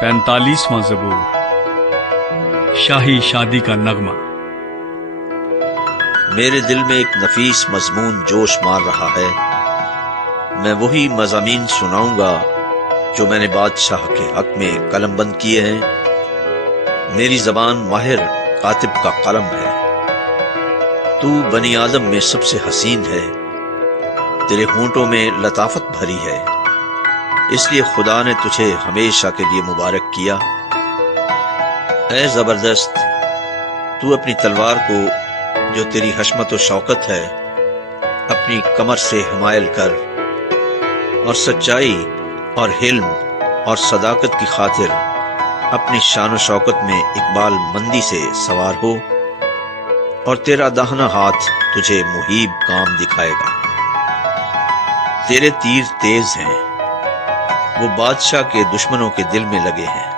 45واں زبور، شاہی شادی کا نغمہ۔ میرے دل میں ایک نفیس مضمون جوش مار رہا ہے، میں وہی مضامین سناؤں گا جو میں نے بادشاہ کے حق میں قلم بند کیے ہیں۔ میری زبان ماہر کاتب کا قلم ہے۔ تو بنی آدم میں سب سے حسین ہے، تیرے ہونٹوں میں لطافت بھری ہے، اس لیے خدا نے تجھے ہمیشہ کے لیے مبارک کیا۔ اے زبردست، تو اپنی تلوار کو جو تیری حشمت و شوکت ہے اپنی کمر سے حمائل کر، اور سچائی اور حلم اور صداقت کی خاطر اپنی شان و شوکت میں اقبال مندی سے سوار ہو، اور تیرا داہنا ہاتھ تجھے محیب کام دکھائے گا۔ تیرے تیر تیز ہیں، وہ بادشاہ کے دشمنوں کے دل میں لگے ہیں،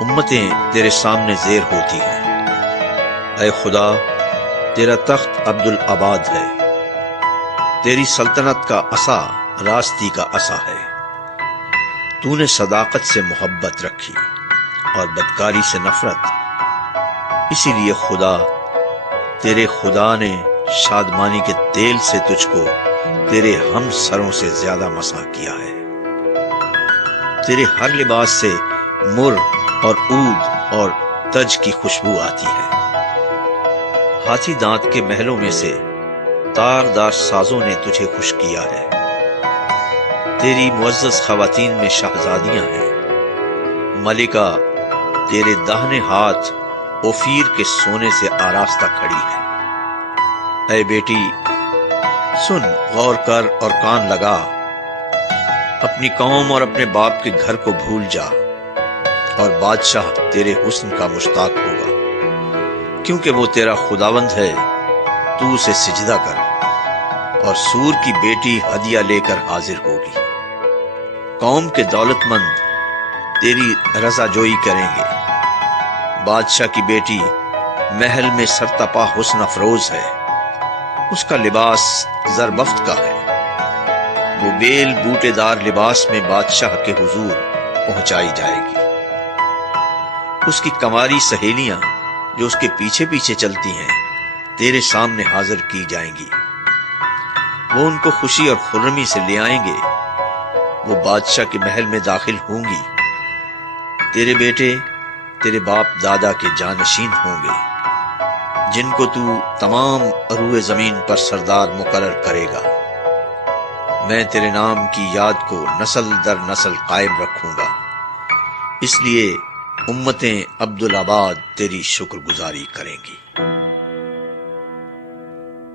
امتیں تیرے سامنے زیر ہوتی ہیں۔ اے خدا، تیرا تخت عبدالآباد ہے، تیری سلطنت کا عصا راستی کا عصا ہے۔ تو نے صداقت سے محبت رکھی اور بدکاری سے نفرت، اسی لیے خدا تیرے خدا نے شادمانی کے تیل سے تجھ کو تیرے ہم سروں سے زیادہ مسح کیا ہے۔ تیرے ہر لباس سے مر اور عود اور تج کی خوشبو آتی ہے۔ ہاتھی دانت کے محلوں میں سے تاردار سازوں نے تجھے خوش کیا ہے۔ تیری معزز خواتین میں شہزادیاں ہیں، ملکہ تیرے داہنے ہاتھ اوفیر کے سونے سے آراستہ کھڑی ہے۔ اے بیٹی، سن، غور کر اور کان لگا، اپنی قوم اور اپنے باپ کے گھر کو بھول جا، اور بادشاہ تیرے حسن کا مشتاق ہوگا، کیونکہ وہ تیرا خداوند ہے۔ تو اسے سجدہ کر، اور سور کی بیٹی ہدیہ لے کر حاضر ہوگی۔ قوم کے دولت مند تیری رضا جوئی کریں گے۔ بادشاہ کی بیٹی محل میں سرتپا حسن افروز ہے، اس کا لباس زربفت کا ہے، وہ بیل بوٹے دار لباس میں بادشاہ کے حضور پہنچائی جائے گی۔ اس کی کنواری سہیلیاں جو اس کے پیچھے پیچھے چلتی ہیں تیرے سامنے حاضر کی جائیں گی، وہ ان کو خوشی اور خرمی سے لے آئیں گے۔ وہ بادشاہ کے محل میں داخل ہوں گی، تیرے بیٹے تیرے باپ دادا کے جانشین ہوں گے، جن کو تو تمام روئے زمین پر سردار مقرر کرے گا۔ میں تیرے نام کی یاد کو نسل در نسل قائم رکھوں گا، اس لیے امتیں عبدالآباد تیری شکر گزاری کریں گی۔